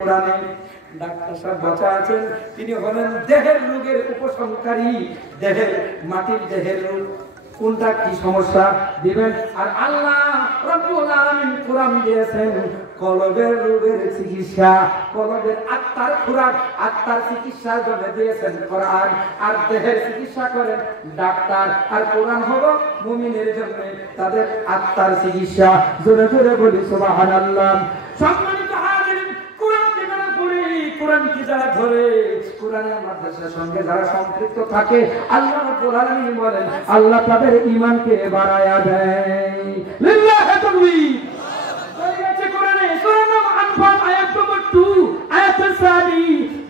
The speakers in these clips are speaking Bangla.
কোরআনে ডাক্তার সাহেব বসা আছেন, তিনি হলেন দেহের রোগের উপশমকারী। দেহের মাটির দেহের রোগ কোনটা কি সমস্যা দিবেন। আর আল্লাহ রাব্বুল আলামিন কোরআন দিয়েছেন কলবের রোগের চিকিৎসা, কলবের আত্মার খোরাক, আত্মার চিকিৎসার জন্য দিয়েছেন কোরআন। আর দেহের চিকিৎসা করেন ডাক্তার। আর কোরআন হলো মুমিনের জন্য তাদের আত্মার চিকিৎসা। জোরে জোরে বলি সুবহানাল্লাহ। সম্মানিত হাজিরিন, কোরআনকে যারা পড়ে, কোরআনকে যারা ধরে, কোরআনের মাদ্রাসার সঙ্গে যারা সম্পৃক্ত থাকে, আল্লাহ রাব্বুল আলামিন বলেন আল্লাহ তাদের ঈমানকে বাড়ায়া দেয়। লিল্লাহি তাকবীর। বলেছে কোরআনে সূরা আনফাল আয়াত নম্বর 2 আয়াত 4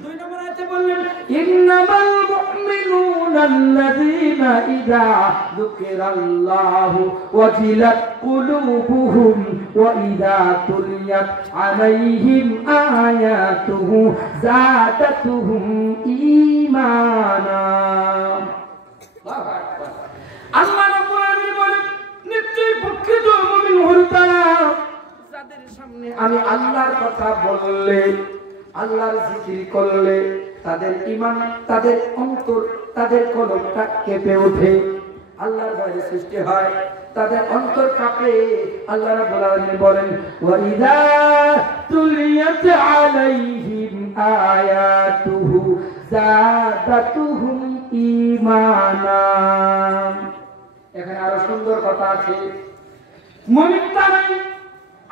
2 নম্বর আয়াতে বললেন ইন্নামাল মুমিনুনা আল্লাযীনা ইযা যুকিরাল্লাহু ওয়াজিলাত কুলুবুহুম ওয়া ইযা তুলিয়াত আলাইহিম আয়াতুহু যাদাতুহুম ঈমানা। আল্লাহু আকবার। আল্লাহ রাব্বুল আলামিন বলেন নিশ্চয়ই প্রকৃত মুমিন হলো তারা যাদের সামনে আমি আল্লাহর কথা বললে, আল্লাহর জিকির করলে তাদের ঈমান, তাদের অন্তর, তাদের কলবটা কেঁপে ওঠে, আল্লাহর ভয়ে সৃষ্টি হয়, তাদের অন্তর কাঁপে। আল্লাহ রাব্বুল আলামিন বলেন ওয়া ইযা তুলিয়াত আলাইহিম আয়াতুহু যাদাতুহুম ঈমানা। এখানে আরো সুন্দর কথা আছে। মুমিন তারাই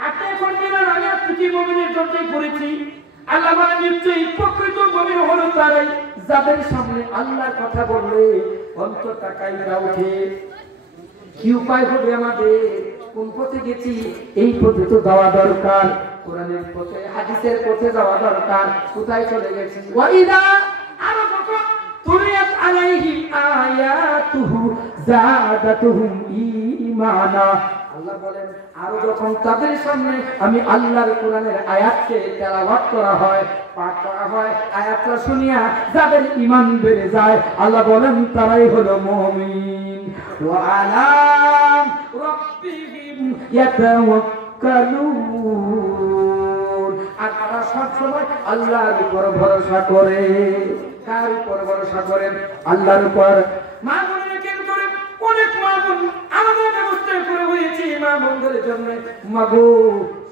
আটে করবেন, আমি আপনি মুমিনের জন্যই করেছি। আল্লাহ বলেন নিশ্চয়ই প্রকৃত মুমিন হলো তারাই যাদের সামনে আল্লাহর কথা বললে অন্তরটা কাঁপে ওঠে। কি উপায় হবে আমাদের? কোন পথে গেছি? এই পথে তো যাওয়া দরকার, কোরআনের পথে, হাদিসের পথে যাওয়া দরকার। কোথায় চলে গেছি? ওয়া ইযা আরো যখন তুলিয়াত আলাইহিম আয়াতুহু যাদাতুহুম ঈমানা। আল্লাহ বলেন আরো যখন তাদের সামনে আমি আল্লাহর কোরআনের আয়াতকে তেলাওয়াত করা হয়, পাঠ করা হয়, আয়াতটা শুনিয়া যাদের ঈমান বেড়ে যায়, আল্লাহ বলেন তারাই হলো মুমিন। ওয়া আলা রাব্বিহিম ইয়াতাওয়াক্কালুন। আর তারা সবসময় আল্লাহর উপর ভরসা করে। কার উপর ভরসা করেন? আল্লাহর উপর। মা বোনেরা কেন করেন? অনেক মা বোন আমাদের ব্যবস্থা করে হয়েছে মা বোনদের জন্য। মাগো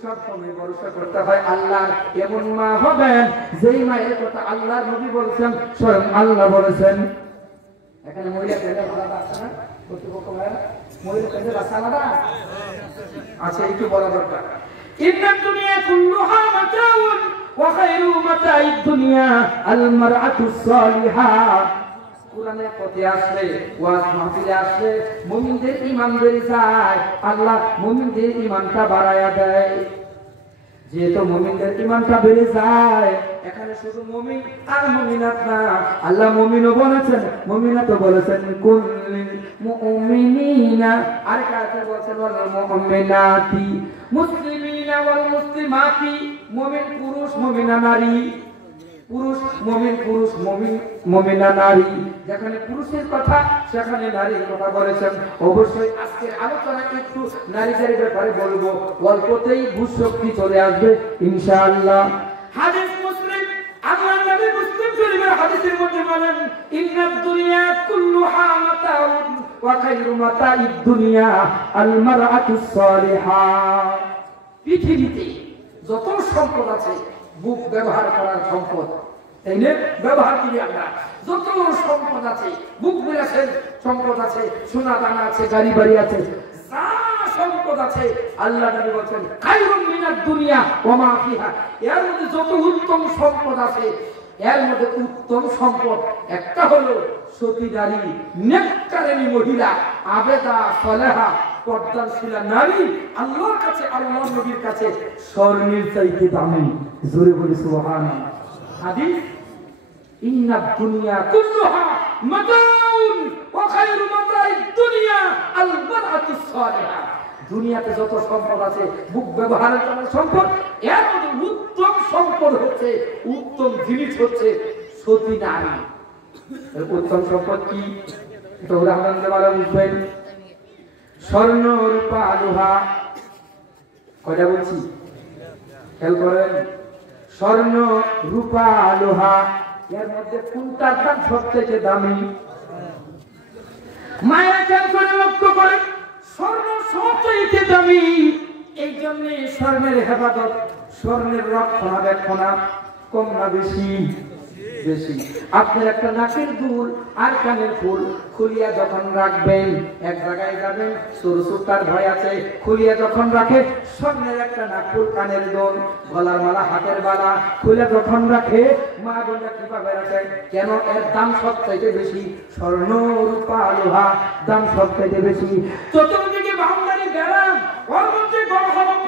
সব সময় ভরসা করতে হয় আল্লাহ। এমন মা হবেন যেই মায়ের কথা আল্লাহর নবী বলেছেন, স্বয়ং আল্লাহ বলেছেন। এখানে মহিলা পেলে আলাদা আছে না? কর্তৃপক্ষ ভাইরা মহিলা পেলে আলাদা আছে, একটু বলা দরকার। ইন্নাদ দুনিয়া কুল্লুহা মাতাউন ওয়া খায়রু মাতাইদ দুনিয়া আল মারআতুস সালিহা। কোরআনের পথে আসলে, ওয়াজ মাহফিলে আসলে মুমিনদের ঈমান বেড়ে যায়, আল্লাহ মুমিনদের ঈমানটা বাড়ায়া দেয়। যেহেতু মুমিনদের ঈমানটা বেড়ে যায়, এখানে শুধু মুমিন আর মুমিনাত না, আল্লাহ মুমিনও বলেছেন, মুমিনাতও বলেছেন। কুল্লিল মুমিনিনা আর কাছে বলেছেন ওয়াল মুমিনাতি মুসলিমিনা ওয়াল মুসলিমাতি। মুমিন পুরুষ, মুমিনা নারী। পুরুষ মুমিন, পুরুষ মুমিন, মুমিনা নারী। যেখানে পুরুষের কথা সেখানে নারীর কথা বলেছেন। অবশ্যই আজকের আলোচনা একটু নারীদের ব্যাপারে বলবো, অল্পতেই বুঝশক্তি চলে আসবে ইনশাআল্লাহ। হাদিস মুসলিম, আল্লাহর নবী মুসলিম শরীফের হাদিসের মধ্যে বলেন ইন্নাদ দুনিয়া কুল্লুহা মাতাউন ওয়া খায়রু মাতাইদ দুনিয়া আল মারআতুস সালিহা। পৃথিবীতে যত সম্পদ আছে, বুক ব্যবহার করার সম্পদ, তাই না? ব্যবহার করি আমরা। যত সম্পদ আছে, বুক বিলাসের সম্পদ আছে, সোনা দানা আছে, গাড়ি বাড়ি আছে, যা সম্পদ আছে, আল্লাহ নবী বলেন খায়রুম মিনাদ দুনিয়া ওয়া মা ফিহা। এর মধ্যে যত উত্তম সম্পদ আছে, এর মধ্যে উত্তম সম্পদ একটা হলো সতী নারী, নেককারিনী মহিলা, আবেদা সালেহা, পর্দাশীলা নারী। আল্লাহর কাছে, আল্লাহর নবীর কাছে স্বর্ণের চাইতে দামি। জোরে বলি সুবহানাল্লাহ। হাদিস ইন্নাদ দুনিয়া কুল্লুহা মাতাউন ওয়া খায়রু মাতাইদ দুনিয়া আল মারআতুস সালিহা। দুনিয়াতে যত সম্পদ আছে, বুক ব্যবহারের জন্য সম্পদ, এর মধ্যে উত্তম সম্পদ হচ্ছে, উত্তম জিনিস হচ্ছে সতী নারী। উত্তম সম্পদ কি? এটা উদাহরণ দেওয়া বুঝবেন। স্বর্ণ, রূপা, লোহা, কয়টা বলছি খেয়াল করেন। স্বর্ণ, রূপা, লোহা, এর মধ্যে কোনটার দাম সবথেকে দামি? মায়েরা খেয়াল করে লক্ষ্য করে, স্বর্ণ সবচেয়ে দামি। এই জন্য স্বর্ণের হেফাজত, স্বর্ণের রক্ষণাবেক্ষণা কম না বেশি? বেশি। আপনার একটা নাকের দুল আর কানের ফুল খুলিয়া যখন রাখবেন, এক জায়গায় যাবেন, চোর চোরটার ভয় আছে, খুলিয়া যখন রাখে, স্বর্ণের একটা নাকফুল, কানের দুল, গলার মালা, হাতের বালা খুলিয়া যখন রাখে, মা বোনরা কিভাবে রাখে? কেন? এর দাম সবচাইতে বেশি। স্বর্ণ, রূপা, লোহা দাম সবচাইতে বেশি। চতুর্দিকে বাউন্ডারি গেলাম, ওর মধ্যে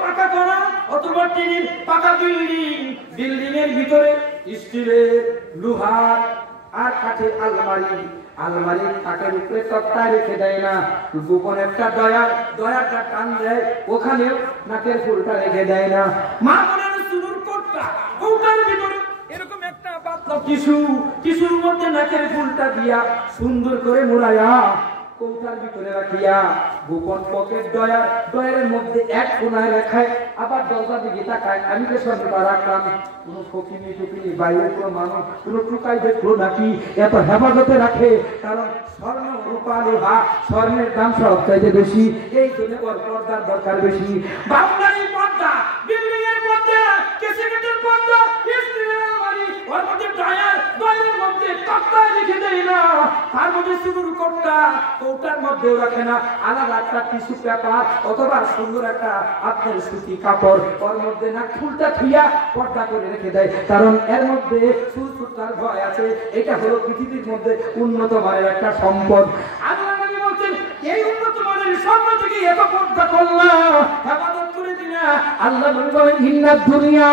পাকা করা অথবা টিনের পাকা বিল্ডিং, বিল্ডিং এর ভিতরে স্টিলের, লোহার আর কাঠের আলমারি, আলমারির তাকের উপরে তক্তা রেখে দেয় না, গোপন একটা দয়ারটা টান দেয়, ওখানেও নাকের ফুলটা রেখে দেয় না। মা বোনের চুলুর কোটটা, কৌটার ভিতরে এরকম একটা পাতলা টিস্যুর মধ্যে নাকের ফুলটা দিয়া সুন্দর করে মুড়াইয়া কৌটার ভিতরে রাখিয়া, গোপন পকেট ডয়ারের মধ্যে এক কোনায় রাখায়, আবার দরজা দিকে তাকায়, আমি যে স্বর্ণটা রাখলাম, কোনো ফকিনি টুকিনি বাইরের কোনো মানুষ কোনো টুকাই দেখলো নাকি? এত হেফাজতে রাখে, কারণ স্বর্ণ, রূপা, লোহা স্বর্ণের দাম সবচাইতে বেশি। এই জন্য ওর পর্দার দরকার বেশি। বাউন্ডারি পর্দা, বিল্ডিং এর পর্দা, কেসিমেন্টের পর্দা, স্টিলের আলমারি, ওর মধ্যে ডয়ারের মধ্যে তক্তা রেখে দেয় না, তার মধ্যে সুন্দর কৌটার মধ্যেও রাখে না, আলাদা একটা টিস্যু পেপার অথবা সুন্দর একটা আপনার সুতি কাপড়, ওর মধ্যে না ফুলটা থুইয়া পর্দা করে রেখে দেয়, কারণ এর মধ্যে সুরতার ভয় আছে। এটা হলো পৃথিবীর মধ্যে উন্নত মানের একটা সম্পদ। আল্লাহ নবী বলছেন, এই উন্নত মানের স্বর্ণ থেকে এত পর্দা করলাম, হেফাজত করে দিনা। আল্লাহ নবী বলেন, ইন্নাদ দুনিয়া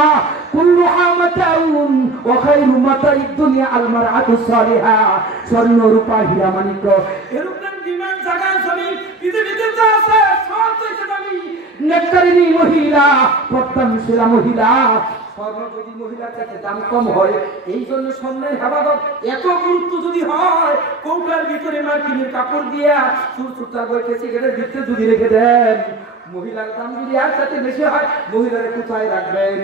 কুল্লুহা মাতাউন ওয়া খায়রু মাতাইদ দুনিয়া আল মারআতুস সালিহা। স্বর্ণ, রূপা, হীরা, মানিক্য, এরোপ্লেন, বিমান, জায়গা, জমি, পৃথিবীতে যা আছে সব থেকে দামি নেককারিনী মহিলা, পদ্মাশীলা মহিলা। স্বর্ণ যদি মহিলার কাছে দাম কম হয়, এই জন্য স্বর্ণের হেফাজত এত গুরুত্ব যদি হয়, কৌটার ভিতরে মার্কিনের কাপড় দিয়া সুরসুতা বইকে সিগারেটের ভিতরে যদি রেখে দেন, মহিলার দাম যদি আর সাথে বেশি হয়, মহিলারে কোথায় রাখবেন?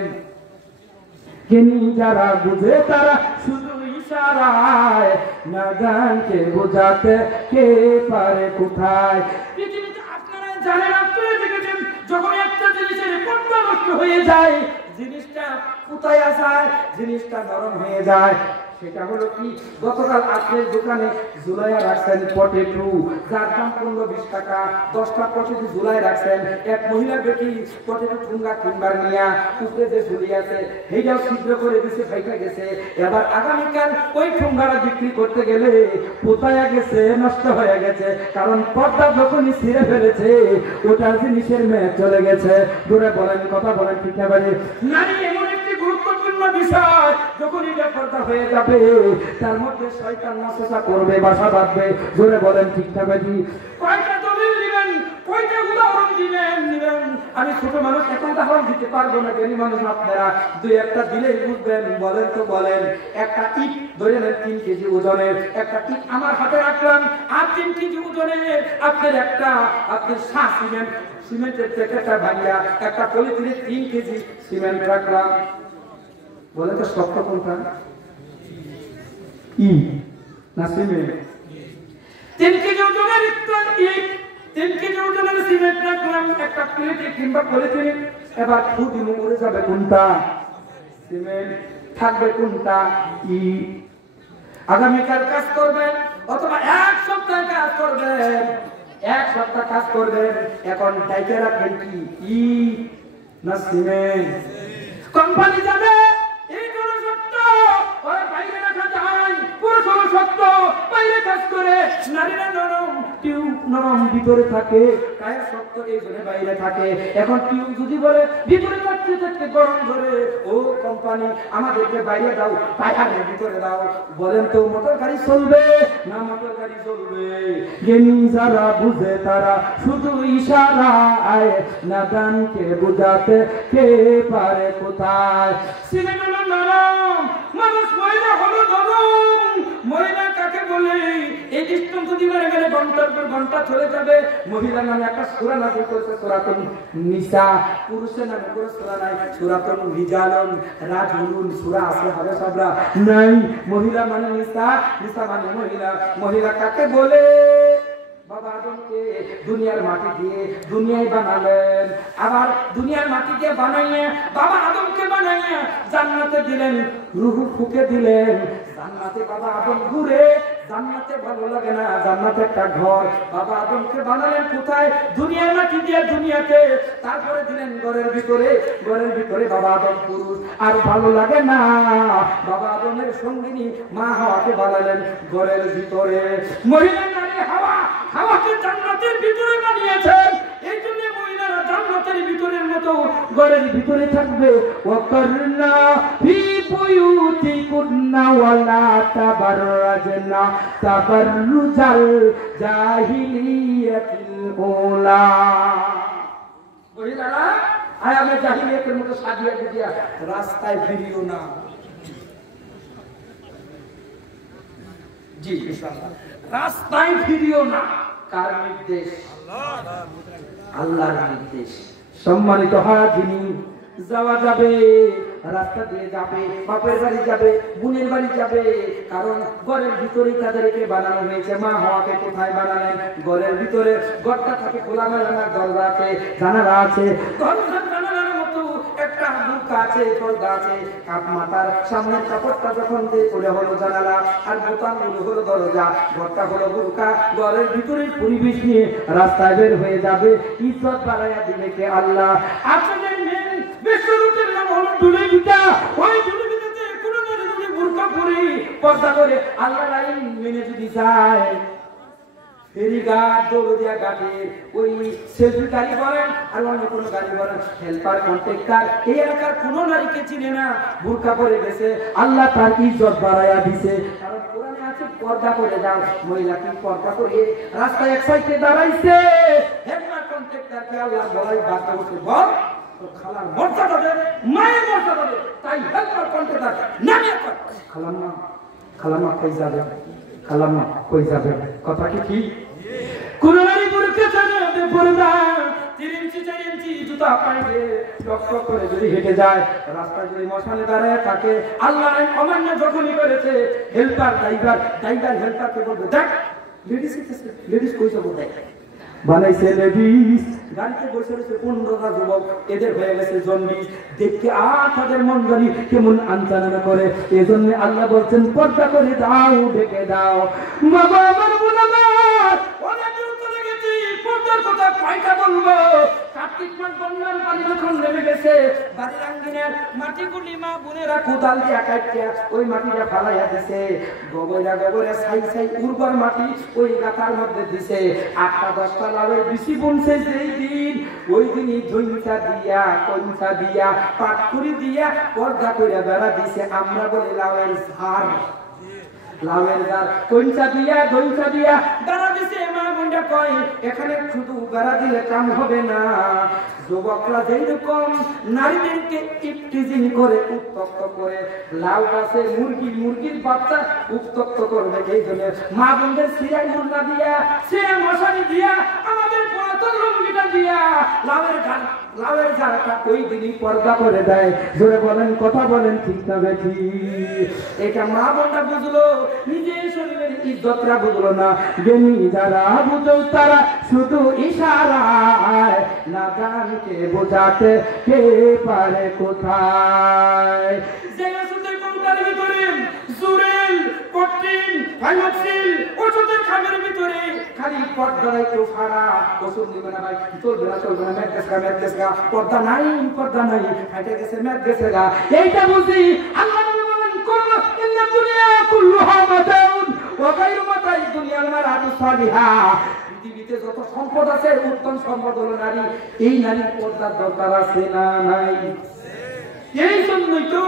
কেনি যারা বুঝে তারা শুধু ইশারায়, নাদানকে বোঝাতে কে পারে কোথায়? পৃথিবীতে আপনারা জানেন, আপনারা দেখেছেন, যখন একটা জিনিসের পর্দা নষ্ট হয়ে যায়, জিনিসটা কোথায় যায়? জিনিসটা নরম হয়ে যায়। সেটা হলো কি, গতকাল আপনার দোকানে ঝুলাইয়া রাখছেন পটেটো, যার দাম 15-20 টাকা, 10টা পটেটো ঝুলাই রাখছেন। এক মহিলা বেটি পটেটো ঠুঙ্গা কিনবার নিয়া উপরে যে ঝুলিয়াছে, সেইটাও ছিদ্র করে দিছে, ফাইটা গেছে। এবার আগামীকাল ওই ঠুঙ্গাটা বিক্রি করতে গেলে পোতায়া গেছে, নষ্ট হয়ে গেছে, কারণ পর্দা যখনই ছিঁড়ে ফেলেছে, ওটার জিনিসের মেয়ে চলে গেছে। দূরে বলেন, কথা বলেন, ঠিক না? নারী এমন একটি গুরুত্বপূর্ণ বিষয়, যখন এটা পর্দা হয়ে যাবে, তার মধ্যে শয়তান ওয়াসওয়াসা করবে, বাসা বাঁধবে। জোরে বলেন, ঠিক না? কয়টা দলিল দিবেন, কয়টা উদাহরণ দিবেন? আমি ছোট মানুষ, এত উদাহরণ দিতে পারবো না। জ্ঞানী মানুষ আপনারা, দুই একটা দিলেই বুঝবেন। বলেন তো বলেন। একটা ইট ধরে নেন 3 কেজি ওজনের, একটা ইট আমার হাতে রাখলাম, আর 3 কেজি ওজনের আপনার আপনার সিমেন্টের প্যাকেটটা ভাঙিয়া একটা পলিথিনে 3 কেজি সিমেন্ট রাখলাম। বলে তো শক্ত কোনটা? না সিমেন্ট? 3 কেজি ওজনের ইট, 3 কেজি ওজনের সিমেন্ট রাখলাম একটা প্লেটে কিংবা পলিথিনে। এবার খুবই মরে যাবে কোনটা? সিমেন্ট। থাকবে কোনটা? ইট। আগামীকাল কাজ করবেন অথবা 1 সপ্তাহ কাজ করবেন, 1 সপ্তাহ কাজ করবেন, এখন ডাইকে রাখবেন কি? ইট না সিমেন্ট? কোম্পানি যাবে, এই কোনো সত্য, ওরা বাইরে রাখা যায়, পুরুষ হলো সত্য, বাইরে কাজ করে। নারীরা নরম, টিউব নরম, ভিতরে থাকে, কায়া শক্ত, এই জন্য বাইরে থাকে। এখন টিউব যদি বলে ভিতরে থাকতে থাকতে গরম ধরে, ও কোম্পানি আমাদেরকে বাইরে দাও, পায়খানা ভিতরে দাও। বলেন তো মোটর গাড়ি চলবে না মোটর গাড়ি চলবে? জ্ঞানী যারা বুঝে তারা শুধু ইশারায়, নাদানকে বোঝাতে কে পারে কোথায়? সিমেন্ট হলো নরম, মানুষ ময়লা হলো নরম। ময়লা কাকে বলে? এই দৃষ্টান্ত দিবারে গেলে ঘন্টার পর ঘন্টা চলে যাবে। মহিলা নামে একটা সূরা নাযিল করেছে সূরাতুন নিসা, পুরুষের নামে কোনো সূরা নাই, সূরাতুন রিজালুন রাজুলুন সূরা আছে হবে সবরা নাই। মহিলা মানে নিসা, নিসা মানে মহিলা। মহিলা কাকে বলে? বাবা আদমকে দুনিয়ার মাটি দিয়ে দুনিয়ায় বানালেন, আবার দুনিয়ার মাটি দিয়ে বানাইয়া বাবা আদমকে বানাইয়া জান্নাতে দিলেন, রূহ ফুঁকে দিলেন। জান্নাতে বাবা আদম ঘুরে, জান্নাতে ভালো লাগে না, জান্নাতে একটা ঘর। বাবা আদমকে বানালেন কোথায়? দুনিয়ার মাটি দিয়ে দুনিয়াতে। তারপরে দিলেন ঘরের ভিতরে, ঘরের ভিতরে বাবা আদম পুরুষ। আর ভালো লাগে না, বাবা আদমের সঙ্গিনী মা হাওয়াকে বানালেন ঘরের ভিতরে। মহিলা নারী হাওয়া, হাওয়াকে জান্নাতের ভিতরে বানিয়েছেন। এই জন্য মহিলারা জান্নাতের ভিতরের মতো ঘরের ভিতরে থাকবে। ওয়াকারনা ফি বুয়ুতিকুন্না ওয়ালা তাবাররাজনা তাবাররুজাল জাহিলিয়াতিল উলা। মহিলারা আয়ামে জাহিলিয়াতের মতো সাজিয়া গুজিয়া রাস্তায় ফিরিও না। জি ইনশাআল্লাহ, রাস্তায় ফিরিও না। কার নির্দেশ? আল্লাহর নির্দেশ। সম্মানিত হাজিরি, যাওয়া যাবে, রাস্তা দিয়ে যাবে, বাপের বাড়ি যাবে, বোনের বাড়ি যাবে, কারণ ঘরের ভিতরেই তাদেরকে বানানো হয়েছে। মা হওয়াকে কোথায় বানালেন? ঘরের ভিতরে। ঘরটা থাকে খোলামেলা না, দরজা আছে, জানালা আছে। দরজা জানালার মতো একটা বুকা আছে, পর্দা আছে। কাপ মাথার সামনের কাপড়টা যখন দিয়ে ওটা হলো জানালা, আর বোতামগুলো হলো দরজা। ঘরটা হলো বুকা। ঘরের ভিতরে পরিবেশ নিয়ে রাস্তায় বের হয়ে যাবে। ইজ্জত বাড়াইয়া দিবে কে? আল্লাহ। আসলে বিশ্বরূপের নাম হলো দুলেবিতা। ওই দুলেবিতাতে কোনো নারী যদি বুরকা পরে পর্দা করে আল্লাহর আইন মেনে যদি যায়, ফেরিঘাট দৌলদিয়া ঘাটের ওই সেলফি গাড়ি করেন আর অন্য কোনো গাড়ি করেন, হেল্পার কন্ট্রাক্টর এই এলাকার কোনো নারীকে চিনে না, বুরকা পরে গেছে। আল্লাহ তার ইজ্জত বাড়াইয়া দিছে, কারণ কোরআনে আছে পর্দা করে যাও। মহিলা কি পর্দা করে রাস্তায় এক সাইডে দাঁড়াইছে, হেল্পার কন্ট্রাক্টরকে আল্লাহ বলাই বাধ্য করতে, বল খালার মর্যাদা দেবে, মায়ের মর্যাদা দেবে। তাই হেল্পার কন্ট্রাক্টর নামিয়ে কর, খালাম্মা খালাম্মা কই যাবে, খালাম্মা কই যাবে। কথা কি ঠিক? কোন নারী বুরকা জানাবে পর্দা 3 ইঞ্চি 4 ইঞ্চি জুতা পাইবে টক করে যদি হেঁটে যায়, রাস্তায় যদি মশালে দাঁড়ায় থাকে, আল্লাহ অমান্য যখনই করেছে, হেল্পার ড্রাইভার হেল্পারকে বলবে, দেখ লেডিস কই যাবো, দেখ বানাইছে লেডিস। গাড়িতে বসে রয়েছে 15টা যুবক, এদের হয়ে গেছে জন্ডিস। দেখতে তাদের মন জানি কেমন আনচানা করে। এজন্য আল্লাহ বলছেন পর্দা করে দাও, ঢেকে দাও। বাবা আমার মুনামার অনেক দূর চলে গেছি, পর্দার কথা কয়টা বলবো। কার্তিক মাস বন্যার পানি যখন নেমে গেছে, বাড়ির আঙ্গিনার মাটিগুলি মা বোনেরা কোদাল দিয়ে কাটিয়া ওই মাটিটা ফালাইয়া দিছে। গোবরে ছাই উর্বর মাটি ওই গাথার মধ্যে দিছে। 8টা 10টা লাউয়ের বিচি বুনছে যেই দিন, ওই দিনই ধইটা দিয়া কঞ্চা দিয়া পাটকুড়ি দিয়া পর্দা করে বেড়া দিছে। আমরা বলি লাউয়ের ঝাড়, লাউয়ের ঝাড় কঞ্চা দিয়া দইটা দিয়া বেড়া দিছে। মা বোনটা কয় এখানে শুধু বেড়া দিলে কাম হবে না, যুবকরা যেরকম নারীদেরকে ইফটিজিং করে উত্তক্ত করে, লাউ গাছে মুরগির বাচ্চা উত্তক্ত করবে, এই জন্য মা বোনদের সিরাই মুন্না দিয়া সিরা মশারি দিয়া আমাদের পুরাতন লুঙ্গিটা দিয়া লাউয়ের ঝাড়টা ওই দিনই পর্দা করে দেয়। জোরে বলেন, কথা বলেন, ঠিক না বেঠি? এটা মা বোনটা বুঝলো, নিজের শরীরের ইজ্জতরা বুঝলো না। জ্ঞানী যারা বুঝো তারা শুধু ইশারায়, নাদানকে বোঝাতে কে পারে কোথায়। জেলাসুদের কোনটার ভিতরে জুরেল কঠিন ফাইনাক্সিল ওষুধের খামের ভিতরে খালি পর্দায় তো ফাড়া ওষুধ নিবে না ভাই, চলবে না ম্যাগনেসকা পর্দা নাই ফাইটে গেছে ম্যাগনেসকা। এইটা বুঝি আল্লাহ বলেন কোন ইন্না দুনিয়া কুল্লুহা মাতাউন ওয়া গায়রু মাতাই দুনিয়াল মারাতু সালিহা। পৃথিবীতে যত সম্পদ আছে উত্তম সম্পদ হলো নারী। এই নারীর পর্দার দরকার আছে না নাই? এই জন্যই তো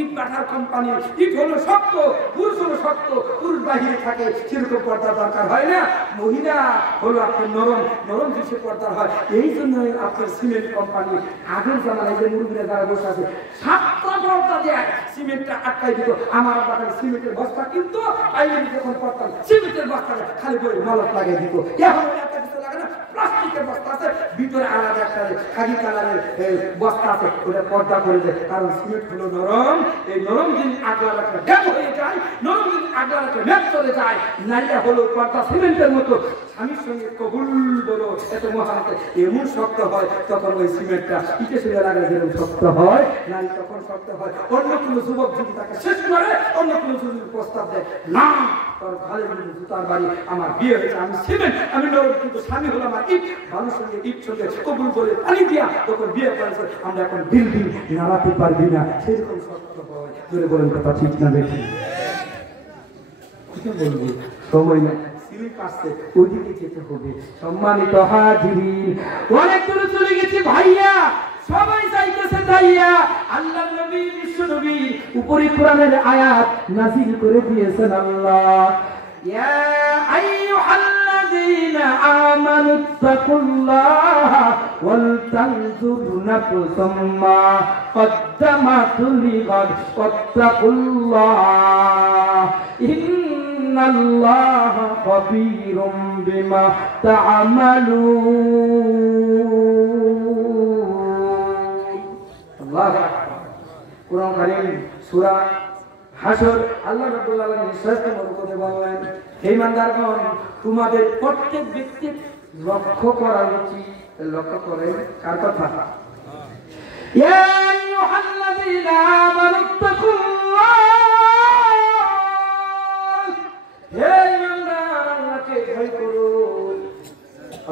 ইট কাঠার কোম্পানি, ইট হলো শক্ত, পুরুষ হলো শক্ত, পুরুষ বাহিরে থাকে সেরকম পর্দা দরকার হয় না। মহিলা হলো আপনার নরম, নরম জিনিসের পর্দা হয়। এই জন্য আপনার সিমেন্ট কোম্পানি আগের জামানায় যে মুরগিরা যারা বসে আছে 7টা পর্দা দেয় সিমেন্টটা আটকাই দিত। আমার বাগানে সিমেন্টের বস্তা কিন্তু আইনে যখন পড়তাম সিমেন্টের বস্তা খালি করে মলত লাগিয়ে দিত। এখন একটা কিছু লাগে না, প্লাস্টিকের বস্তা আছে, ভিতরে আলাদা একটা খাকি কালারের বস্তা আছে, ওটা পর্দা করে দেয়। কারণ সিমেন্ট হলো নরম, এই নরম জিনিস আগলা রাখলে ড্যাম হয়ে যায়, নরম জিনিস আগলা রাখলে ম্যাপ চলে যায়। নারীরা হলো পর্দা সিমেন্টের মতো, স্বামীর সঙ্গে কবুল বলো এত মহানতে এমন শক্ত হয়, তখন ওই সিমেন্টটা ইটে শুয়ে লাগে যেরকম শক্ত হয়, নারী তখন শক্ত হয়। অন্য কোনো যুবক যদি তাকে শেষ করে, অন্য কোনো যুবক প্রস্তাব দেয় না, তোর ভালো জুতার বাড়ি, আমার বিয়ে হয়েছে, আমি সিমেন্ট, আমি নরম, কিন্তু স্বামী হলো আমার ইট, ভালোর সঙ্গে ইট সঙ্গে কবুল বলে পানি দিয়া তখন বিয়ে করেছে, আমরা এখন বিল্ডিং নাড়াতে পারবি না, সেরকম শক্ত হয়। জোরে বলেন কথা ঠিক না দেখি বলবো সময় না, ওইদিকে যেতে হবে। সম্মানিত হাজিরিন, অনেক দূরে চলে গেছি ভাইয়া, সবাই চাইতেছে তাইয়া। আল্লাহ নবী, বিশ্ব নবী উপরে কোরআনের আয়াত নাযিল করে দিয়েছেন আল্লাহ, ইয়া আইয়ুহাল্লাযীনা আমানুত্তাকুল্লাহা ওয়াল তানজুর নাফসুম মা কদ্দামাত লিগাদ ওয়াত্তাকুল্লাহ ইন্নাল্লাহা খাবীরুম বিমা তা'মালুন। আল্লাহু আকবার। কোরআন কারীম সূরা হাসর আল্লাহ রাব্বুল আলামিন শ্রেষ্ঠ মর্যাদা বললেন, হে ইমানদারগণ, তোমাদের প্রত্যেক ব্যক্তির লক্ষ্য করা উচিত। লক্ষ্য করে কার কথা? ইয়া আইয়ুহাল্লাযীনা আমানুত্তাকুল্লাহ, হে ইমানদার, আল্লাহকে ভয় করো,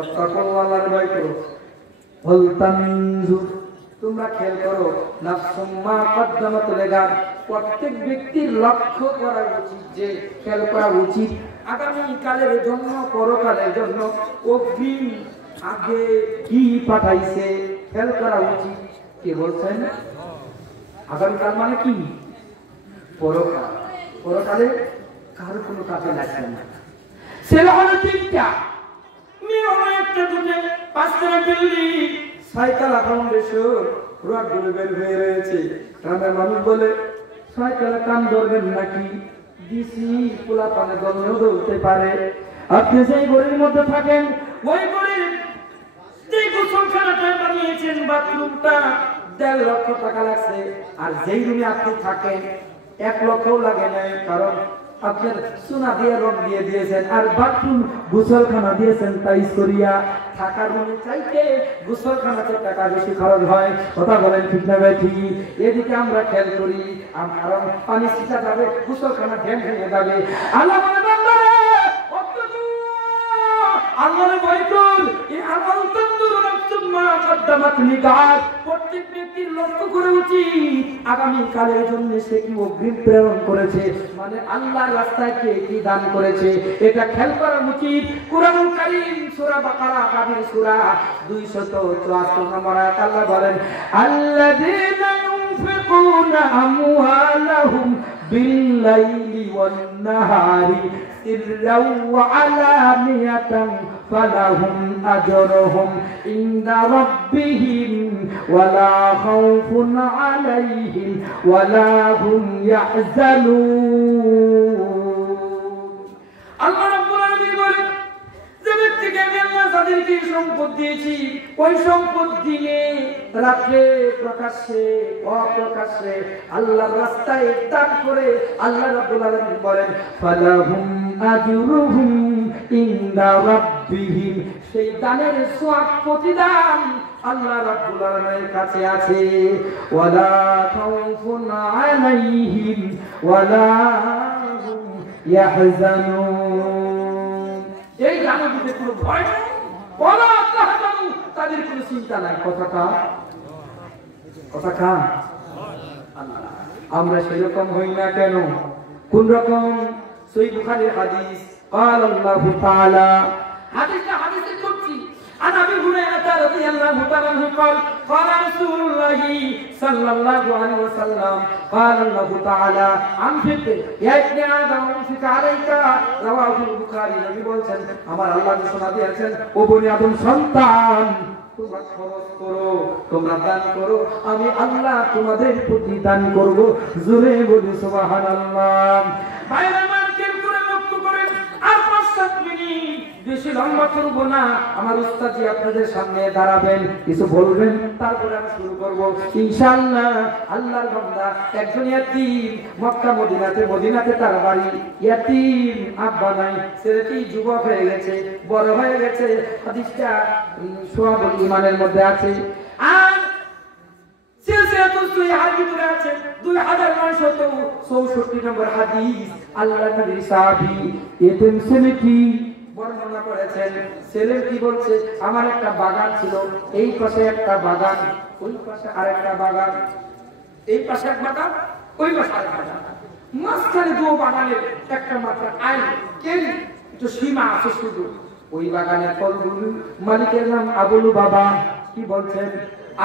আত্তাকুল্লাহর ভয় করো। ওয়াল তানজুর, তোমরা খেয়াল করো, নাফসুম মা কদ্দামাত লিগাদ, প্রত্যেক ব্যক্তির লক্ষ্য করা উচিত, যে খেয়াল করা উচিত আগামী কালের জন্য, পরকালের জন্য অগ্রিম আগে কি পাঠাইছে, খেয়াল করা উচিত। কে বলছেন? আগামীকাল মানে কি? পরকাল। পরকালে কারো কোনো কাজে লাগবে না। ছেলে হলো 3টা, মেয়ে হলো 1টা, 2টা, 5টা বিল্ডিং, সাইকেল ফাউন্ডেশন, রোড গুলো বের হয়ে রয়েছে। গ্রামের মানুষ বলে, সাইকেলে কান ধরবেন নাকি? দিছি পোলা পানে গন্ধ ধরতে পারে। আপনি যেই গড়ির মধ্যে থাকেন, ওই গড়ির যে গোসলখানাটা বানিয়েছেন, বাথরুমটা 1.5 লক্ষ টাকা লাগছে। আর যেই রুমে আপনি থাকেন 1 লক্ষও লাগে নাই, কারণ আপনার সোনা দিয়ে রং দিয়ে দিয়েছেন, আর বাথরুম গোসলখানা দিয়েছেন টাইস করিয়া। থাকার রুমে চাইতে গোসলখানাতে টাকা বেশি খরচ হয়। কথা বলেন ঠিক না ভাই? ঠিক। এদিকে আমরা খেয়াল করি, কারণ পানি ছিটা যাবে, গোসলখানা ঢেম ভেঙে যাবে। আল্লাহ বলে, বান্দারে আল্লাহর ভয় কর, এই আমল তন্দুর নাফসুম মা কদ্দামাত লিগাদ, প্রত্যেক ব্যক্তির লক্ষ্য করা উচিত আগামী কালের জন্য সে কি অগ্রিম প্রেরণ করেছে, মানে আল্লাহর রাস্তায় কে কি দান করেছে, এটা খেয়াল করা উচিত। কুরআনুল কারীম সূরা বাকারা কাবির সূরা 274 নম্বর আয়াত আল্লাহ বলেন, আল্লাযীনা ইউনফিকুনা আমওয়ালাহুম বিল-লাইলি ওয়ান-নাহারি সিররাও ওয়া আলানিয়াতান ফালাহুম আজরুহুম ইনদা রাব্বিহিম ওয়ালা খাউফুন আলাইহিম ওয়ালা হুম ইয়াহজানুন। আল্লাহ রাব্বুল আলামিন বলেন, যে ব্যক্তিকে আমি আল্লাহ যাদেরকে সম্পদ দিয়েছি, ওই সম্পদ দিয়ে রাতে প্রকাশ্যে অপ্রকাশ্যে আল্লাহর রাস্তায় দান করে, আল্লাহ রাব্বুল আলামিন বলেন, ফালাহুম আজরুহুম ইনদা রাব্বিহিম, সেই দানের সওয়াব প্রতিদান আল্লাহ রাব্বুল আলামিনের কাছে আছে। ওয়ালা খাউফুন আলাইহিম ওয়ালা হুম ইয়াহজানুন, এই জানাতে কোনো ভয় নেই, ওয়ালা তাহজানু, তাদের কোনো চিন্তা নাই। কথাটা আল্লাহ। আমরা সেরকম হই না কেন? কোন রকম? সহিহ বুখারীর হাদিস, قال الله تعالى, হাদিসে করছি, আন আবি হুরায়রা রাদিয়াল্লাহু তাআলা আনহু قال قال رسول الله صلى الله عليه وسلم قال الله تعالى أنفق يا ابن آدم أنفق عليك رواه البخاري নবী বলেন আমার আল্লাহ ঘোষণা দিয়েছেন ও বনি আদম সন্তান তোমরা খরচ করো তোমরা দান করো আমি আল্লাহ তোমাদের প্রতি দান করব জোরে বলি সুবহানাল্লাহ ভাইরা আমার কেন করে লক্ষ্য করেন আর 5-7 মিনিট বেশি লম্বা করব না আমার উস্তাদজি আপনাদের সামনে দাঁড়াবেন কিছু বলবেন তারপরে আমি শুরু করব ইনশাআল্লাহ আল্লাহর বান্দা একজন ইয়াতীম মক্কা মদিনাতে তার বাড়ি ইয়াতীম আব্বা নাই ছেলেটি যুবক হয়ে গেছে বড় হয়ে গেছে হাদিসটা সোয়াবুল ঈমানের মধ্যে আছে আর সিলসিলাতুল সহিহার ভিতরে আছে 2964 নম্বর হাদিস আল্লাহর নবী সাহাবী এতিম ছেলেটি বর্ণনা করেছেন ছেলে কি বলছে আমার একটা বাগান ছিল এই পাশে একটা বাগান ওই পাশে আরেকটা বাগান এই পাশে এক বাগান ওই পাশে আরেকটা বাগান মাঝখানে দুটো বাগানের একটা মাত্র আইন কেন একটু সীমা আছে শুধু ওই বাগানের ফলগুলো মালিকের নাম আবুল বাবা কি বলছেন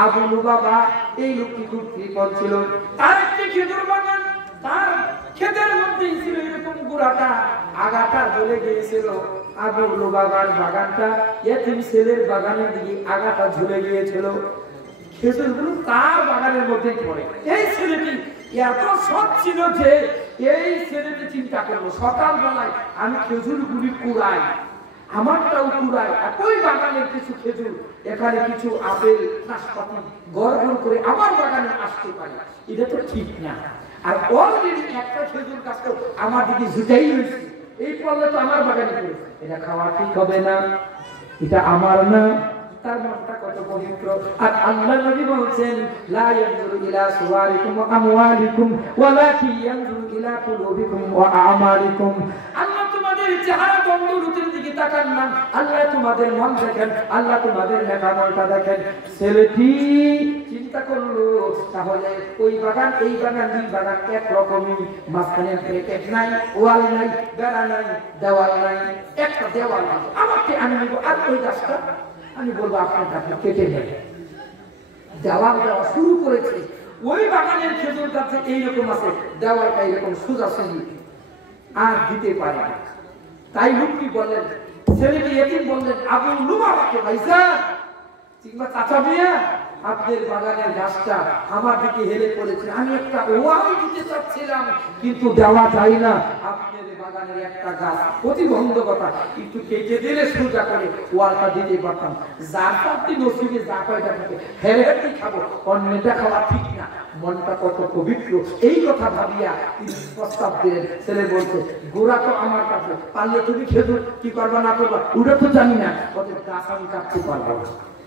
আবুল বাবা এই লোকটি খুব কৃপণ ছিল তার একটি খেজুর বাগান তার ক্ষেতের মধ্যেই ছিল এরকম গোড়াটা আগাটা ঝুলে গিয়েছিল আবুল বাবার বাগানটা এতিম ছেলের বাগানের দিকে আগাটা ঝুলে গিয়েছিল খেজুরগুলো তার বাগানের মধ্যেই পড়ে এই ছেলেটি এত সৎ ছিল যে এই ছেলেটি চিন্তা করলো সকালবেলায় আমি খেজুরগুলি কুড়াই আমারটাও কুড়াই একই বাগানের কিছু খেজুর এখানে কিছু আপেল নাশপাতি গড়গড় করে আমার বাগানে আসতে পারে এটা তো ঠিক না আর অলরেডি একটা খেজুর গাছ তো আমার দিকে ঝুঁকেই রয়েছে এই পড়লে তো আমার বাগানে পড়ে এটা খাওয়া ঠিক হবে না এটা আমার না তার মনটা কত পবিত্র আর আল্লাহ নবী বলেন লা ইয়ানজুরু ইলা সুওয়ারিকুম ওয়া আমওয়ালিকুম ওয়ালাকিন ইয়ানজুরু ইলা কুলুবিকুম ওয়া আমালিকুম আল্লাহ তোমাদের চেহারা বন্ধুরূপের দিকে তাকান না আল্লাহ তোমাদের মন দেখেন আল্লাহ তোমাদের নেকামলটা দেখেন ছেলেটি চিন্তা করলো তাহলে ওই বাগান এই বাগান দুই বাগান এক রকমই মাঝখানে ব্রেকেট নাই ওয়াল নাই বেড়া নাই দেওয়াল নাই একটা দেওয়াল আছে আমাকে আমি নিব আর ওই গাছটা আমি বলবো আপনার কাছে কেটে নেবে দেওয়াল দেওয়া শুরু করেছে ওই বাগানের খেজুর গাছে এইরকম আছে দেওয়ালটা এইরকম সোজাসুজি আর দিতে পারে না তাই লোকটি বললেন ছেলেটি এতিম বললেন আবুল লুবাবাকে ভাইসা কিংবা চাচা মিয়া আপনার বাগানের গাছটা আমার দিকে হেলে পড়েছে আমি একটা ওয়াল দিতে চাচ্ছিলাম কিন্তু দেওয়া যায় না আপনার বাগানের একটা গাছ প্রতিবন্ধকতা একটু কেটে দিলে সোজা করে ওয়ালটা দিতে পারতাম যার তারটি নসিবে যা কয়টা থাকে হেরে খাবো অন্যটা খাওয়া ঠিক না মনটা কত পবিত্র এই কথা ভাবিয়া তিনি প্রস্তাব দিলেন ছেলে বলছে গোড়া তো আমার কাছে পারলে তুমি খেজুর কি করবা না করবা ওটা তো জানি না ওদের গাছ আমি কাটতে পারবো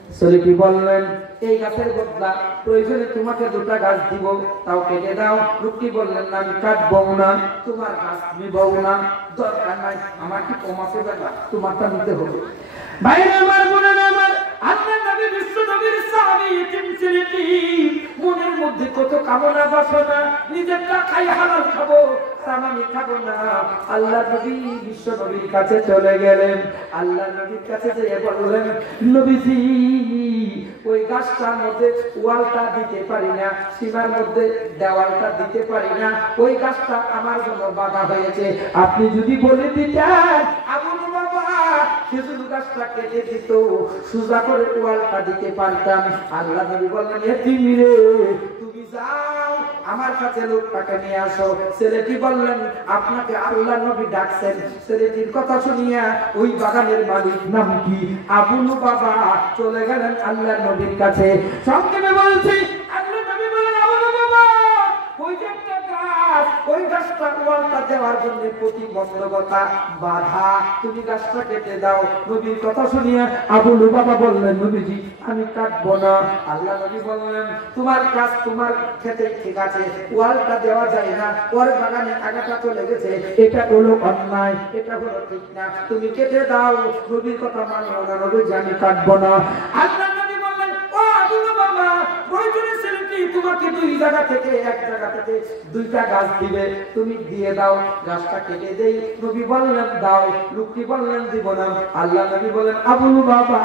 ছেলেটি বললেন এই গাছের বদলা প্রয়োজনে তোমাকে দুটা গাছ দিব তাও কেটে দাও লোকটি বললেন না আমি কাটবো না তোমার গাছ নিবও না দরকার নাই আমাকে কমাতে দেবা তোমারটা নিতে হবে ভাইরা আমার বোনেরা আমার আল্লাহ নবী বিশ্ব নবীর সাহাবী এতিম ছেলেটি মনের মধ্যে কত কামনা বাসনা নিজেরটা খাই হালাল খাবো আর আমি খাবো না আল্লাহ নবী বিশ্ব নবীর কাছে চলে গেলেন আল্লাহ নবীর কাছে যেয়ে বললেন নবীজি ওই গাছটার মধ্যে ওয়ালটা দিতে পারি না সীমার মধ্যে দেওয়ালটা দিতে পারি না ওই গাছটা আমার জন্য বাধা হয়েছে আপনি যদি বলে দিতেন আবুল বাবা খেজুর গাছটা কেটে দিত সোজা করে ওয়ালটা দিতে পারতাম আল্লাহ নবী বললেন এতিম রে তুমি যাও আমার কাছে লোকটাকে নিয়ে আসো ছেলেটি বললেন আপনাকে আল্লাহ নবী ডাকছেন ছেলেটির কথা শুনিয়া ওই বাগানের মালিক নাম কি আবুল বাবা চলে গেলেন আল্লাহ নবীর কাছে সংক্ষেপে বলছি আল্লাহ নবী বলেন আবুল বাবা ওই যে একটা গাছ ওই গাছটা ওয়ালটা দেওয়ার জন্য প্রতিবন্ধকতা বাধা তুমি গাছটা কেটে দাও নবীর কথা শুনিয়া আবুল বাবা বললেন নবীজি আমি কাটবো না আল্লাহ নবী বললেন তোমার কাজ তোমার খেতে ঠিক আছে ওয়ালটা দেওয়া যায় না ওর বাগানে আগাটা চলে গেছে এটা হলো অন্যায় এটা হলো ঠিক না তুমি কেটে দাও নবীর কথা মানলো না নবীজি আমি কাটবো না আল্লাহ নবী বললেন ও আবুল বাবা প্রয়োজনে ছেলেটি তোমাকে দুই জায়গা থেকে এক জায়গা থেকে দুইটা গাছ দিবে, তুমি দিয়ে দাও, গাছটা কেটে দেই। নবী বললেন দাও, লোকটি বললেন দিব না। আল্লাহ নবী বলেন আবু লুবাবা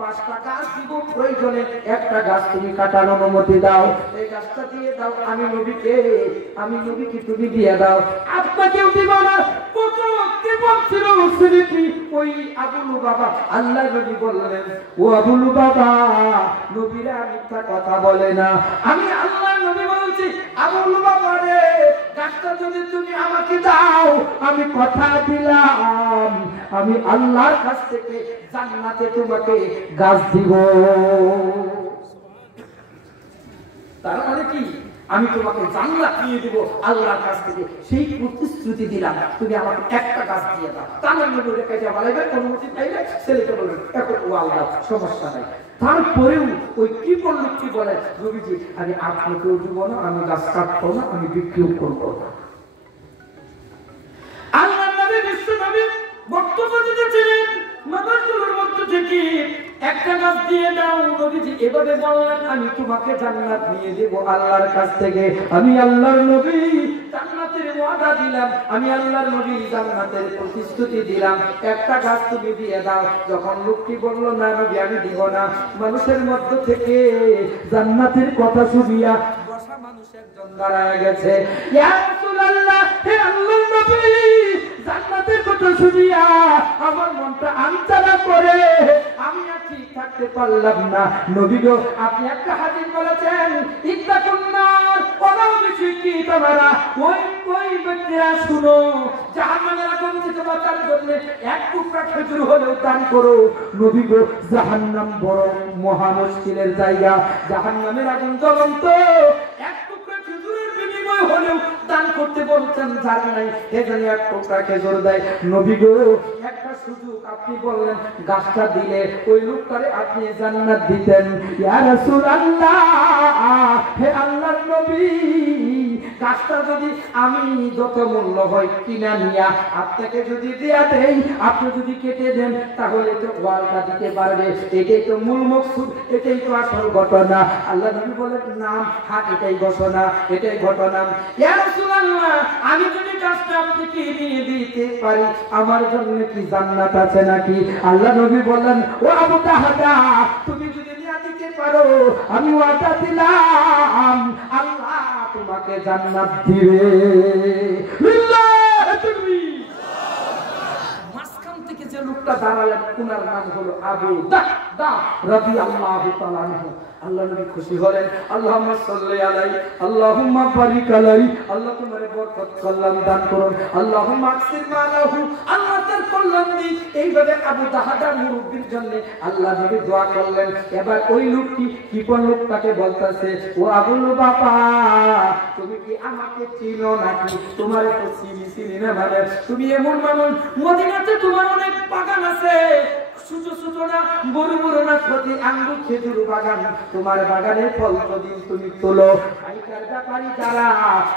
5টা গাছ দিব, প্রয়োজনে একটা গাছ তুমি কাটার অনুমতি দাও, এই গাছটা দিয়ে দাও, আমি নবীকে তুমি দিয়ে দাও, আপনাকেও দিব না। কত কৃপক ছিল মুসলিম ওই আবু লুবাবা। আল্লাহ নবী বললেন ও আবু লুবাবা, নবীরা মিথ্যা কথা বলে না, আমি আল্লাহ নবী বলছি আবু লুবাবা রে, গাছটা যদি তুমি আমাকে দাও, আমি কথা দিলাম আমি আল্লাহর কাছ থেকে জান্নাতে তোমাকে গাছ দিব। তার মানে কি, আমি তোমাকে জান্নাত দিয়ে দিব আল্লাহর কাছ থেকে, সেই প্রতিশ্রুতি দিলাম, তুমি আমাকে একটা গাছ দিয়ে দাও। তার নবীর কাছে বলাইবে, অনুমতি পাইলে ছেলেকে বলবেন এখন ও আল্লাহ, সমস্যা নাই। তারপরেও ওই কি বললো, কি বলে নবীজি আমি আপনাকেও দিব না, আমি গাছ কাটবো না, আমি বিক্রিও করবো না। আল্লাহ নবী বিশ্ব নবী বক্তব্য দিতেছিলেন, নবীর মধ্য থেকে একটা গাছ দিয়ে দাও। নবীজি এভাবে বললেন আমি তোমাকে জান্নাত নিয়ে দেব আল্লাহর কাছ থেকে, আমি আল্লাহর নবী জান্নাতের ওয়াদা দিলাম, আমি আল্লাহর নবী জান্নাতের প্রতিশ্রুতি দিলাম, একটা গাছ তুমি দিয়ে দাও। যখন লোকটি বলল না নবী আমি দিব না, মানুষের মধ্য থেকে জান্নাতের কথা শুনিয়া বসা মানুষ একজন দাঁড়ায় গেছে, ইয়া রাসূলুল্লাহ, হে আল্লাহর নবী, জান্নাতের কথা শুনিয়া আমার মনটা আনচালা করে, আমি আর ঠিক থাকতে পারলাম না। নবী গো, আপনি একটা হাদিস বলেছেন ইত্তাকুন নার ওয়ালাউ বিশিক্কি তামরা, ওই ব্যক্তিরা শুনো, জাহান্নামের আগুন থেকে বাঁচার জন্য এক টুকরা খেজুর হলেও দান করো। নবী গো, জাহান্নাম বড় মহা মুশকিলের জায়গা, জাহান্নামের আগুন জ্বলন্ত, এক টুকরা খেজুরের বিনিময় হলেও দান করতে বলছেন, যার নাই এখানে এক টুকরা খেজুর দেয়। নবী গো, একটা সুযোগ আপনি বললেন গাছটা দিলে ওই লোকটারে আপনি জান্নাত দিতেন। ইয়া রাসূলুল্লাহ, হে আল্লাহর নবী, গাছটা যদি আমি যত মূল্য হয় কিনা নিয়া আপনাকে যদি দেয়া দেই, আপনি যদি কেটে দেন তাহলে তো ওয়ালটা দিতে পারবে, এটাই তো মূল মকসুদ, এটাই তো আসল ঘটনা। আল্লাহ নবী বলেন নাম, হ্যাঁ এটাই ঘটনা, এটাই ঘটনা। ইয়া রাসূলুল্লাহ, আমি যদি গাছটা আপনাকে নিয়ে দিতে পারি, আমার জন্য কি জান্নাত আছে নাকি? আল্লাহ নবী বলেন ও আবু তাহাদা, তুমি যদি নিয়ে দিতে পারো, আমি ওয়াদা দিলাম আল্লাহ তোমাকে জান্নাত দিবে। লিল্লাহি তাকবীর। মাসখান থেকে যে লোকটা দাঁড়ালেন, ওনার নাম হলো আবু দাহদা রাদিয়াল্লাহু তাআলা আনহু। আল্লাহ নবী খুশি হলেন, আল্লাহুম্মা সাল্লি আলাইহি, আল্লাহুম্মা বারিক আলাইহি, আল্লাহ তোমার বরকত কল্যাণ দান করুন, আল্লাহুম্মা আকসির মালাহু, আল্লাহ তার কল্যাণ দিন। এইভাবে আবু দাহদা মুরব্বির জন্য আল্লাহ নবী দোয়া করলেন। এবার ওই লোকটি কিপন লোকটাকে বলতেছে, ও আবু বাবা, তুমি কি আমাকে চিনো নাকি? তোমার তো চিনি না, মানে তুমি এমন মানুষ, মদিনাতে তোমার অনেক বাগান আছে, ছোট ছোট না বড় বড় না, প্রতি আঙ্গুর খেজুর বাগান, তোমার বাগানের ফল প্রদিন তুমি তোলো, পাইকার ব্যাপারী যারা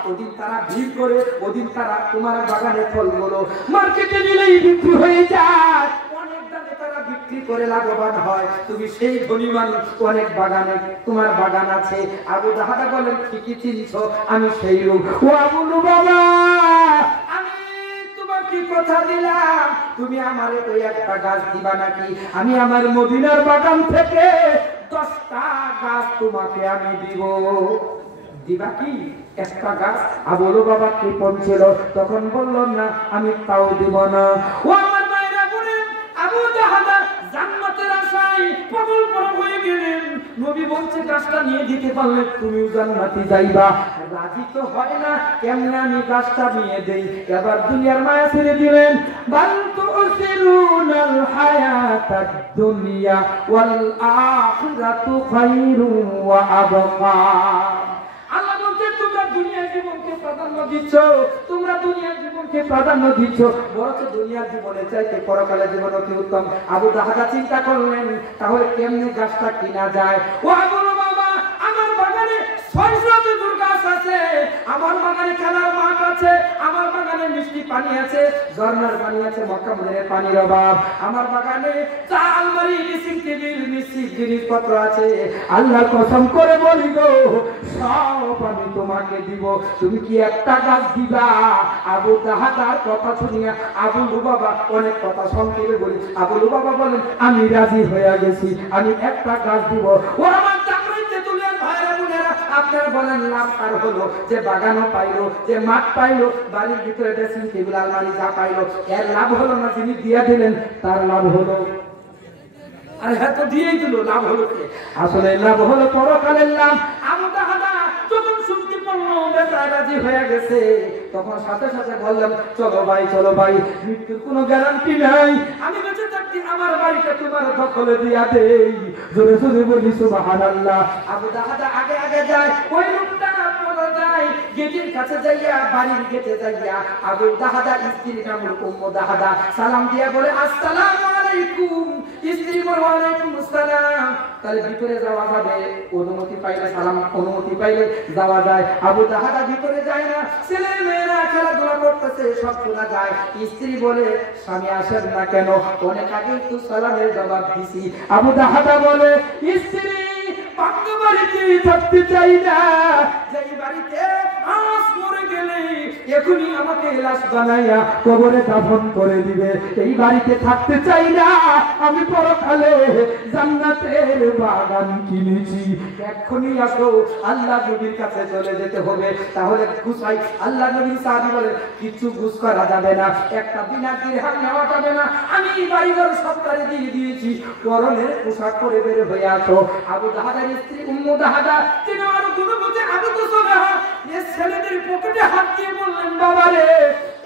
ওদিন তারা ভিড় করে, ওদিন তারা তোমার বাগানের ফলগুলো মার্কেটে নিলেই বিক্রি হয়ে যায়, অনেক দামে তারা বিক্রি করে লাভবান হয়। তুমি সেই ধনী মানুষ, অনেক বাগানে তোমার বাগান আছে। আবু দাহদা বলেন ঠিকই চিনছ, আমি সেই লোক। ও আবু বাবা, কি কথা দিলাম, তুমি আমারে ওই একটা গাছ দিবা নাকি? আমি আমার মদিনার বাগান থেকে 10টা গাছ তোমাকে আমি দিব। দিবা কি একটা গাছ? আবু বাবা কৃপণ ছিল, তখন বলল না আমি তাও দিব না। ও আমার মায়েরা বলেন, আবু দাহদা জান্নাতের আশায় পাগল হয়ে গেলেন। নবী বলছে গাছটা নিয়ে দিতে পারলে তুমিও জান্নাতে যাইবা, রাজি তো হয় না, কেমনে আমি গাছটা নিয়ে দেই। এবার দুনিয়ার মায়া ছেড়ে দিলেন। বাল তুসিরুনাল হায়াতাদ দুনিয়া ওয়াল আখিরাতু খায়রুন ওয়া আবকা। আল্লাহ বলছে তোমরা দুনিয়ার জীবনকে প্রাধান্য দিচ্ছ, তোমরা দুনিয়ার জীবনকে প্রাধান্য দিচ্ছ, বরঞ্চ দুনিয়ার জীবনের চাইতে পরকালের জীবন অতি উত্তম। আবু দাহদা চিন্তা করলেন তাহলে কেমনে গাছটা কিনা যায়। ও আবু বাবা, আমার বাগানে 600 খেজুর গাছ আছে, আমার বাগানে খেলার মাঠ আছে, আছে, আমার বাগানে মিষ্টি পানি আছে, ঝর্ণার পানি আছে, মক্কা মদিনার পানির অভাব। আমার বাগানে চা আলমারি, ড্রেসিং টেবিল, মিষ্টি জিনিসপত্র আছে। আল্লাহর কসম করে বলি গো, সব আমি তোমাকে দিব। তুমি কি একটা গাছ দিবা? আবু তাহাদার কথা শুনিয়া আবু লুবাবা অনেক কথা সংক্ষেপে বলি। আবু লুবাবা বলেন, আমি রাজি হয়ে গেছি, আমি একটা গাছ দিব। ও আমার চাকরিতে তুলেন ভাইরা বোনেরা, আপনারা বলেন লাভ আর হলো যে বাগানও পাইলো, যে মাঠ পাইলো, বাড়ির ভিতরে ড্রেসিং টেবিল আলমারি যা পাইলো, এর লাভ হলো না যিনি দিয়া দিলেন তার লাভ হলো? আরে হ্যাঁ, তো দিয়েই দিল, লাভ হলো কে? আসলে লাভ হলো পরকালের লাভ। আবু তাহাদা যখন শুনতে পারলো বেটা রাজি হয়ে গেছে, তখন সাথে সাথে বললাম, চলো ভাই, চলো ভাই, মৃত্যুর কোনো গ্যারান্টি নাই, আমি বেঁচে থাকতে আমার বাড়িটা তোমার দখলে দিয়া দেই। জোরে জোরে বলি সুবহানাল্লাহ। আবু তাহাদা আগে আগে যায়, ওই লোকটা পড়ে যায় গেটের কাছে যাইয়া, বাড়ির গেটে যাইয়া আবু তাহাদা স্ত্রীর নাম উম্মু তাহাদা সালাম দিয়া বলে, আসসালামু আলাইকুম। স্ত্রী বলে, ওয়ালাইকুম আসসালাম। তাহলে ভিতরে যাওয়া যাবে? অনুমতি পাইলে, সালাম অনুমতি পাইলে যাওয়া যায়। আবু তাহাদা ভিতরে যায় না, ছেলে মেয়েরা খেলাধুলা করতেছে, সব শোনা যায়। স্ত্রী বলে, স্বামী আসেন না কেন? অনেক আগে তো সালামের জবাব দিছি। আবু তাহাদা বলে, স্ত্রী পাক্ক বাড়িতে থাকতে চাই না, যেই বাড়িতে আজ মরে গেলে এখনই আমাকে লাশ বানাইয়া কবরে দাফন করে দিবে, এই বাড়িতে থাকতে চাই না। আমি পরকালে জান্নাতের বাগান কিনেছি, এক্ষুনি আসো, আল্লাহ নবীর কাছে চলে যেতে হবে। তাহলে গুছাই, আল্লাহ নবী সাহাবী বলে, কিছু গুছ করা যাবে না, একটা বিনা দিরহাম নেওয়া যাবে না, আমি বাড়িঘর সরকারে দিয়ে দিয়েছি, পরনের পোশাক পরে বের হয়ে আসো। আবু তাহাদার স্ত্রী উম্মু তাহাদা, তিনি আরো গুণবতী আবু তাসবাহ এই ছেলেদের পকেটে হাত দিয়ে বললেন, বাবা রে,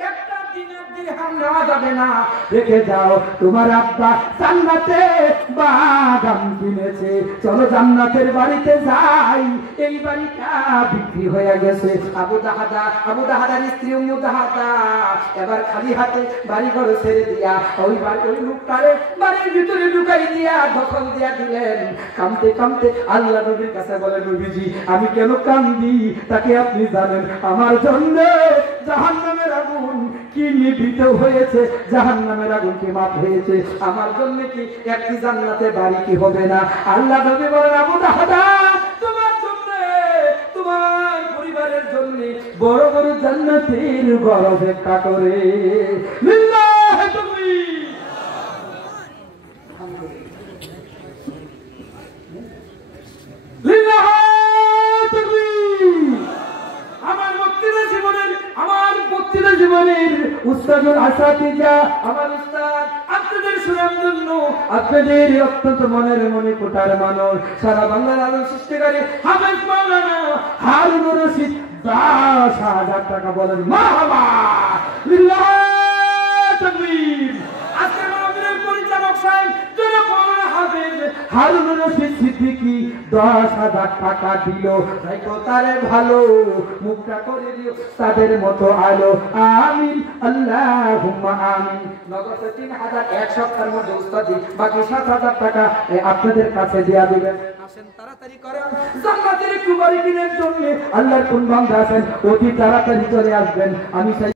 একটা দিনের দিরহাম নেওয়া যাবে না, রেখে যাও, তোমার আব্বা জান্নাতে বাগান কিনেছে, চলো জান্নাতের বাড়িতে যাই। এই বাড়িটা বিক্রি হয়ে গেছে। আবু তাহাদার স্ত্রী উম্মু তাহাদা এবার খালি হাতে বাড়ি ঘর ছেড়ে দিয়া ওই লোকটারে বাড়ির ভিতরে ঢুকাই দিয়া দখল দিয়া দিলেন। কাঁদতে কাঁদতে আল্লাহ নবীর কাছে বলে, নবীজি আমি কেন কান্দি তাকে আপনি জানেন, আমার জন্য জাহান্নামের আগুন কি নিভৃত হয়েছে, জাহান্নামের আগুন কি মাপ হয়েছে, আমার জন্য কি একটি জান্নাতে বাড়ি কি হবে না? আল্লাহ নবী বলেন, আবু তাহাদা তোমার জন্য, তোমার পরিবারের জন্য বড় বড় জান্নাতের ঘর অপেক্ষা করে। লিল্লাহি তাকবীর। আমার বক্তৃতা জীবনের উস্তাদুল আসাতিজা, আমার উস্তাদ, আপনাদের সুনাম জন্য, আপনাদের অত্যন্ত মনে কোটার মানুষ, সারা বাংলার আলো সৃষ্টিকারী হাফেজ মাওলানা হারুনুর রশিদ 10,000 টাকা বলেন মারহাবা। লিল্লাহি তাকবীর। আজকের মাহফিলের পরিচালক সাহেব জনাব মাওলানা হাফেজ হারুনুর রশিদ সিদ্দিকী 10,000 টাকা দিল। ভাইকো তারে ভালো মুখটা করে দিও তাদের মতো আলো, আমিন আল্লাহুম্মা আমিন। নগদ 3,000 এক সপ্তাহের মধ্যে উস্তাদি, বাকি 7,000 টাকা আপনাদের কাছে দেয়া দিবেন। আসেন তাড়াতাড়ি করেন, জান্নাতের একটু বাড়ি কিনার জন্য আল্লাহর কোন বান্দা আছেন অতি তাড়াতাড়ি চলে আসবেন। আমি